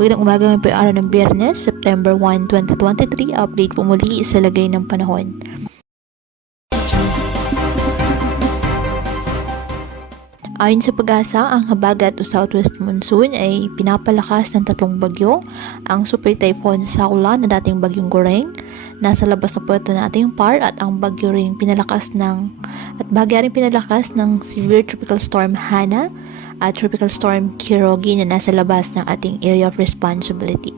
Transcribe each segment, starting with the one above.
Magandang umaga, may po araw ng Biyernes, September 1, 2023. Update po muli sa lagay ng panahon. Ayon sa Pag-asa, ang habagat o southwest monsoon ay pinapalakas ng tatlong bagyo. Ang super typhoon Saula na dating bagyong Goreng, nasa labas na puerto ng ating PAR, at ang bagyo ring pinalakas ng severe tropical storm Hana at tropical storm Kirogi na nasa labas ng ating area of responsibility.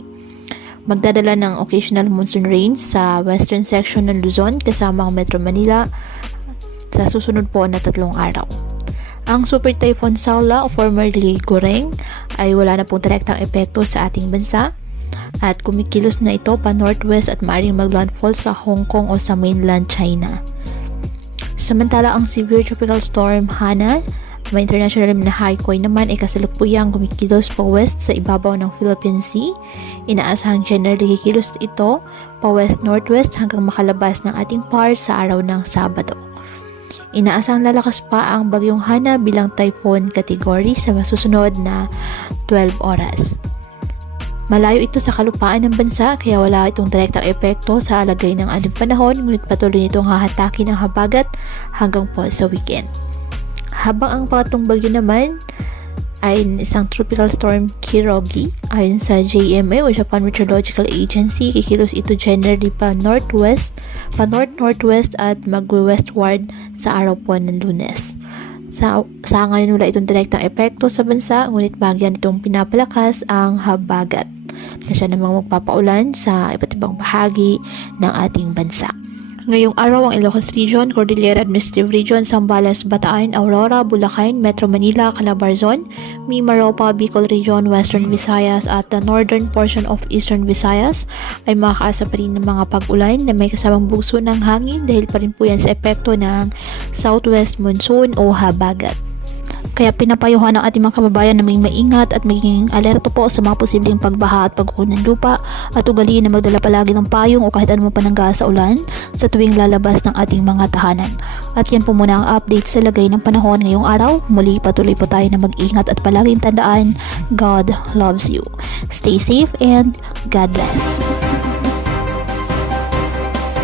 Magdadala ng occasional monsoon rains sa western section ng Luzon kasama ang Metro Manila sa susunod po na 3 araw. Ang Super Typhoon Saula o formerly Goreng ay wala na pong direktang epekto sa ating bansa at kumikilos na ito pa northwest at maaaring maglandfall sa Hong Kong o sa mainland China. Samantala, ang severe tropical storm Hana, may international name na Haikoi naman, ay kasalukuyang gumikilos pa west sa ibabaw ng Philippine Sea. Inaasahang generally kikilos ito pa west-northwest hanggang makalabas ng ating PAR sa araw ng Sabado. Inaasahang lalakas pa ang bagyong Hana bilang typhoon category sa masusunod na 12 oras. Malayo ito sa kalupaan ng bansa kaya wala itong direktang epekto sa alagay ng ating panahon, ngunit patuloy nitong hahatakin ang habagat hanggang po sa weekend. Habang ang pangatlong bagyo naman ay isang tropical storm Kirogi. Ayon sa JMA o Japan Meteorological Agency, kikilos ito generally pa northwest, pa north-northwest at mag-westward sa araw po ng Lunes. Sa ngayon wala itong direktang epekto sa bansa, ngunit bagyan itong pinapalakas ang habagat na siya namang magpapaulan sa iba't ibang bahagi ng ating bansa. Ngayong araw, ang Ilocos Region, Cordillera Administrative Region, Zambales, Bataan, Aurora, Bulacan, Metro Manila, Calabarzon, Mimaropa, Bicol Region, Western Visayas at the northern portion of Eastern Visayas ay makakaasa pa rin ng mga pag-ulan na may kasamang bugso ng hangin dahil pa rin po yan sa epekto ng southwest monsoon o habagat. Kaya pinapayuhan ng ating mga kababayan na maging maingat at maging alerto po sa mga posibleng pagbaha at pagguho ng lupa, at ugaliin na magdala palagi ng payong o kahit anumang panangga sa ulan sa tuwing lalabas ng ating mga tahanan. At yan po muna ang update sa lagay ng panahon ngayong araw. Muli patuloy po tayo na mag-ingat at palaging tandaan, God loves you. Stay safe and God bless.